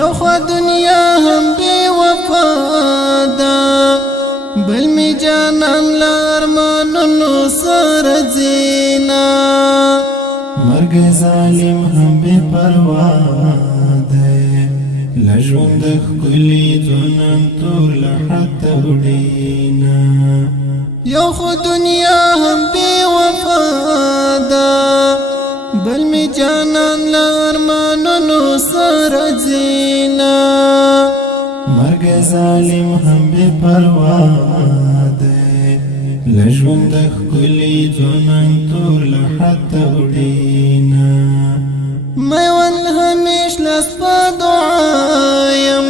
یو خوا دنیا هم بی وفا دا بل می جانان لارمانونو سره ځینا مرګ ظالم هم بے پروا دی لژوند ښکلي ځوانان ټول حد وړينا یو خو دنیا هم بی وفا دا بل می جانان لارمانونو سره ځینا مرګ ظالم هم بے پروا دی لژوند ښکلي ځوانان ټول حد وړينا میوند همیش لاس په دعایم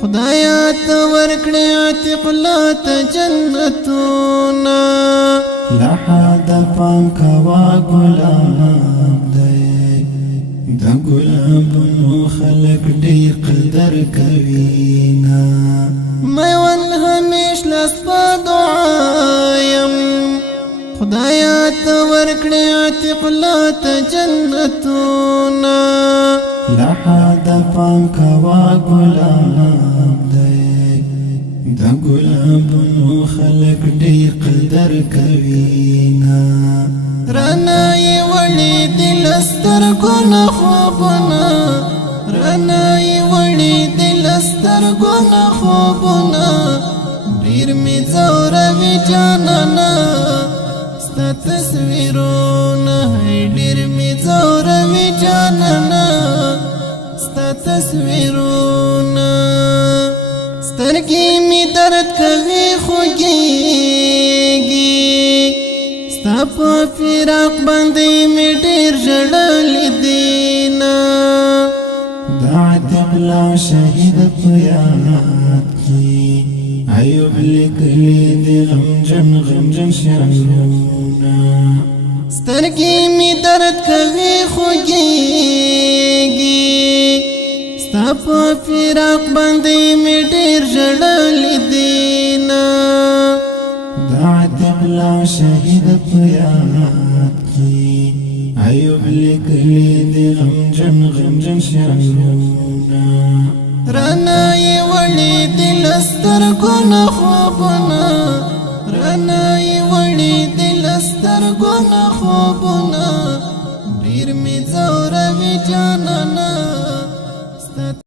خدایا ته ورکړې عتیق لا ته جنتونه لحد پام کوا ګلاب دی د ګلابونو خلق ډېر قدر کوي میوند همیش لاس په دعایم خدایا ته ورکړې عتیق لا ته جنتونه لحد پام کوا ګلاب دی د ګلابونو خلق ډېر قدر کوي رانا یې وړې دل سترګو نه خوبونه رانا یې وړې دل سترګو نه خوبونه ډېر مې ځوروي جانانه ستا تصویرونه ډېر مې ځوروي جانانه ستا تصویرونه سترګې مې درد کوي خوږېږي ستا په فراق باندې مې ډېر ژړلي دینه د عتیق لا شهید په یاد کې ایوب لیکلي دي غمجن شعرونه سترګې مې درد کوي خوږېږي ستا په فراق باندې مې ډېر ژړلي دینه د عتیق لا شهید په یاد کې ایوب لیکلي دي غمجن شعرونه رانا یې وړې دل سترګو نه خوبونه رانا یې وړې دل سترګو نه خوبونه ډېر مې ځوروي جانانه